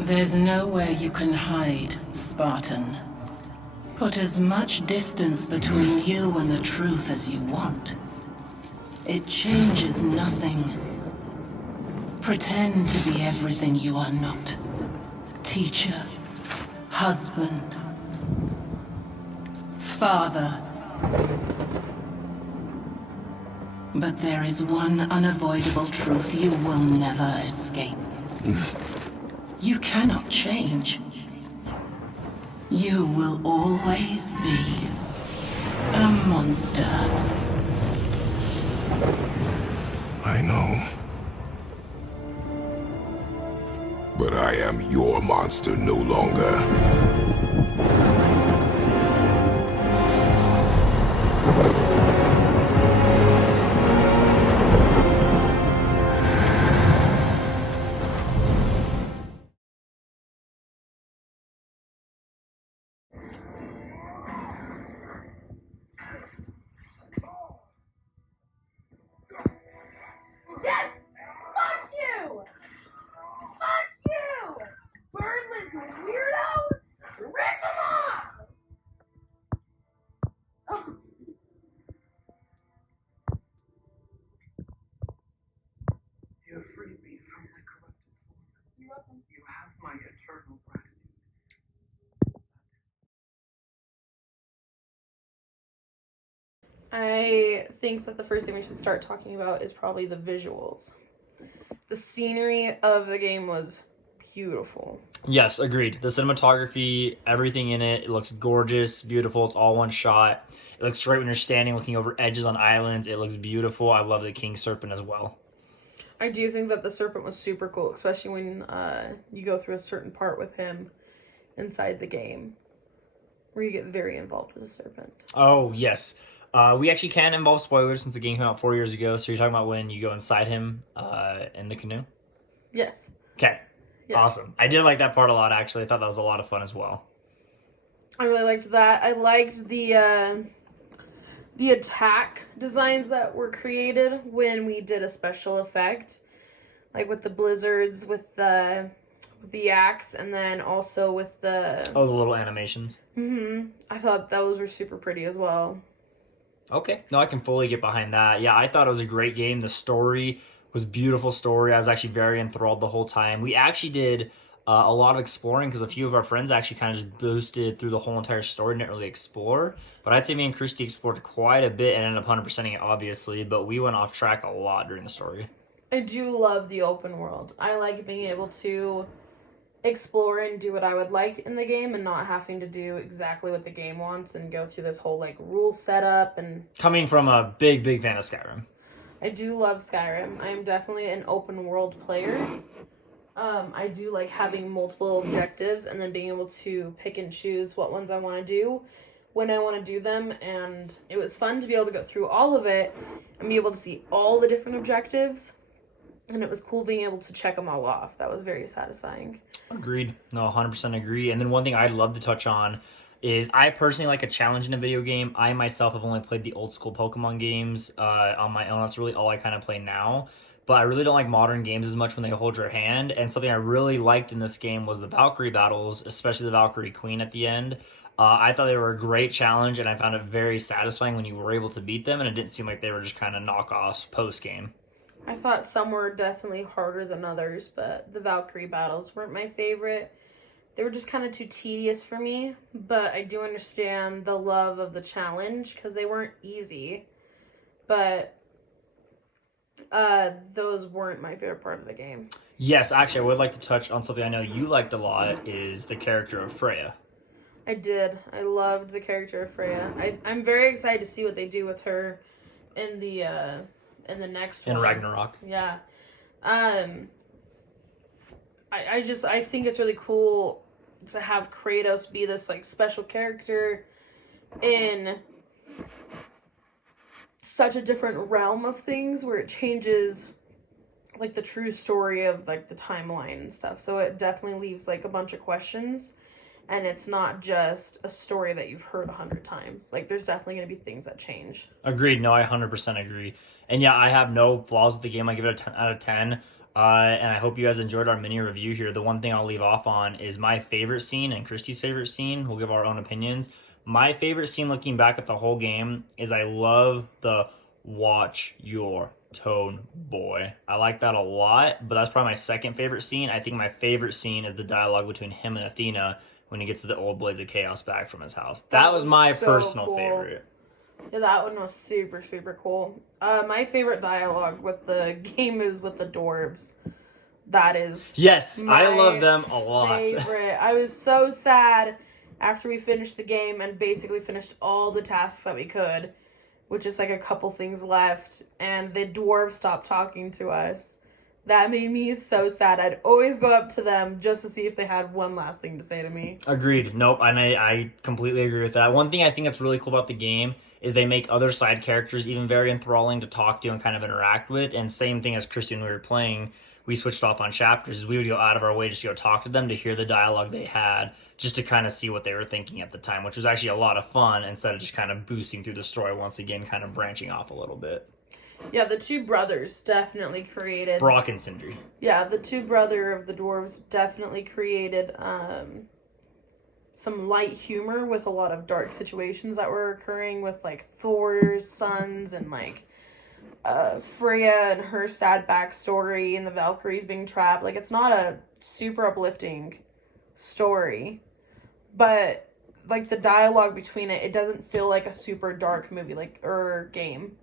There's nowhere you can hide, Spartan. Put as much distance between you and the truth as you want. It changes nothing. Pretend to be everything you are not. Teacher, husband, father. But there is one unavoidable truth you will never escape. You cannot change. You will always be a monster. I know. But I am your monster no longer. Yes! Fuck you! Fuck you! Birdless weirdo! Rip him off! Oh. You freed me from the corrupted form. You're welcome. You have my eternal gratitude. I think that the first thing we should start talking about is probably the visuals. The scenery of the game was beautiful. Yes, agreed. The cinematography, everything in it, it looks gorgeous, beautiful. It's all one shot. It looks great when you're standing looking over edges on islands. It looks beautiful. I love the King Serpent as well. I do think that the serpent was super cool, especially when you go through a certain part with him inside the game, where you get very involved with the serpent. Oh, yes. We actually can involve spoilers since the game came out 4 years ago. So you're talking about when you go inside him in the canoe? Yes. Okay. Yes. Awesome. I did like that part a lot, actually. I thought that was a lot of fun as well. I really liked that. I liked the attack designs that were created when we did a special effect, like with the blizzards, with the axe, and then also with the the little animations. I thought those were super pretty as well. Okay. No, I can fully get behind that. Yeah, I thought it was a great game. The story was a beautiful story. I was actually very enthralled the whole time. We actually did a lot of exploring because a few of our friends actually kind of just boosted through the whole entire story and didn't really explore. But I'd say me and Kristy explored quite a bit and ended up 100%ing it, obviously. But we went off track a lot during the story. I do love the open world. I like being able to explore and do what I would like in the game and not having to do exactly what the game wants and go through this whole like rule setup. And coming from a big fan of Skyrim. I do love Skyrim. I am definitely an open world player. I do like having multiple objectives and then being able to pick and choose what ones I want to do when I want to do them, and it was fun to be able to go through all of it and be able to see all the different objectives And it was cool being able to check them all off. That was very satisfying. Agreed. No, 100% agree. And then one thing I'd love to touch on is I personally like a challenge in a video game. I myself have only played the old school Pokemon games on my own. That's really all I kind of play now. But I really don't like modern games as much when they hold your hand. And something I really liked in this game was the Valkyrie Battles, especially the Valkyrie Queen at the end. I thought they were a great challenge, and I found it very satisfying when you were able to beat them, and it didn't seem like they were just kind of knockoffs post-game. I thought some were definitely harder than others, but the Valkyrie Battles weren't my favorite. They were just kind of too tedious for me, but I do understand the love of the challenge because they weren't easy. But those weren't my favorite part of the game. Yes, actually, I would like to touch on something I know you liked a lot, is the character of Freya. I did. I loved the character of Freya. I'm very excited to see what they do with her in the next one. In Ragnarok. Yeah. I think it's really cool to have Kratos be this like special character in such a different realm of things where it changes like the true story of like the timeline and stuff. So it definitely leaves like a bunch of questions, and it's not just a story that you've heard 100 times. Like there's definitely going to be things that change. Agreed. No, I 100% agree. And yeah, I have no flaws with the game. I give it a 10 out of 10. And I hope you guys enjoyed our mini review here. The one thing I'll leave off on is my favorite scene and Kristy's favorite scene. We'll give our own opinions. My favorite scene looking back at the whole game is I love the watch your tone, boy. I like that a lot, but that's probably my second favorite scene. I think my favorite scene is the dialogue between him and Athena when he gets the old Blades of Chaos back from his house. That was my so personal cool. favorite. Yeah, that one was super, super cool. My favorite dialogue with the game is with the dwarves. That is Yes, my I love them a lot. favorite. I was so sad after we finished the game and basically finished all the tasks that we could, with just like a couple things left, and the dwarves stopped talking to us. That made me so sad. I'd always go up to them just to see if they had one last thing to say to me. Agreed. Nope, and I completely agree with that. One thing I think that's really cool about the game is they make other side characters even very enthralling to talk to and kind of interact with. And same thing as Kristy when we were playing, we switched off on chapters. We would go out of our way just to go talk to them to hear the dialogue they had, just to kind of see what they were thinking at the time, which was actually a lot of fun instead of just kind of boosting through the story once again, kind of branching off a little bit. Yeah, the two brothers definitely created... Brock and Sindri. Yeah, the two brother of the dwarves definitely created some light humor with a lot of dark situations that were occurring with, like, Thor's sons and, like, Freya and her sad backstory and the Valkyries being trapped. Like, it's not a super uplifting story, but, like, the dialogue between it doesn't feel like a super dark movie, like, or game.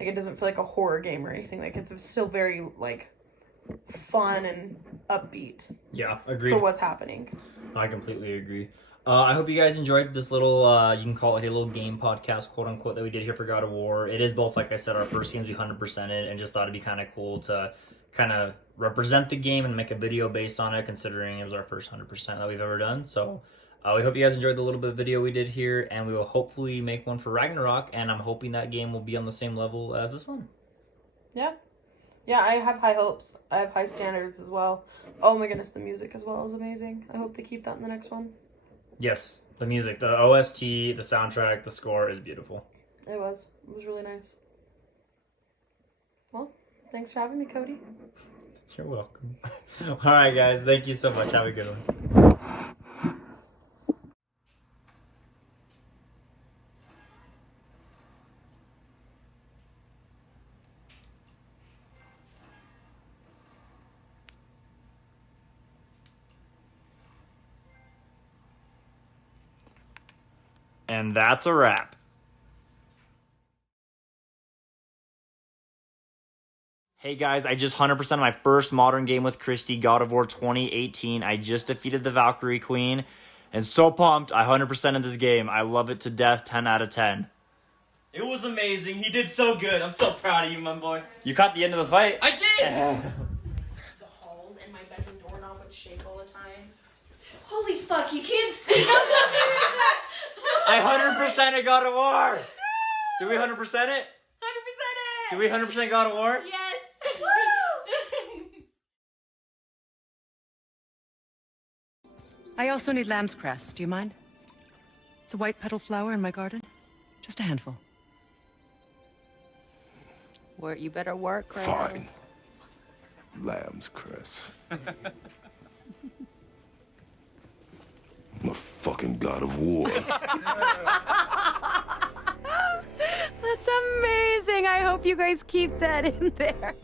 Like, it doesn't feel like a horror game or anything. Like, it's still very, like, fun and upbeat. Yeah, agreed. For what's happening. I completely agree. I hope you guys enjoyed this little, you can call it like a little game podcast, quote unquote, that we did here for God of War. It is both, like I said, our first games we 100%ed, and just thought it'd be kind of cool to kind of represent the game and make a video based on it, considering it was our first 100% that we've ever done. So we hope you guys enjoyed the little bit of video we did here, and we will hopefully make one for Ragnarok, and I'm hoping that game will be on the same level as this one. Yeah. Yeah, I have high hopes. I have high standards as well. Oh my goodness, the music as well is amazing. I hope they keep that in the next one. Yes, the music, the OST, the soundtrack, the score is beautiful. It was really nice. Well, thanks for having me, Cody. You're welcome. All right, guys, thank you so much. Have a good one. And that's a wrap. Hey guys, I just 100% my first modern game with Kristy, God of War 2018. I just defeated the Valkyrie Queen, and so pumped. I 100% in this game. I love it to death, 10 out of 10. It was amazing. He did so good. I'm so proud of you, my boy. You caught the end of the fight. I did! The halls and my bedroom doorknob would shake all the time. Holy fuck, you can't sneak up on me like that! I 100% God of War. Did we 100% it? 100% it! Did we 100% God of War? Yes! I also need lamb's cress. Do you mind? It's a white petal flower in my garden. Just a handful. You better work, Kratos. Fine. Lamb's cress. I'm a fucking god of war. That's amazing. I hope you guys keep that in there.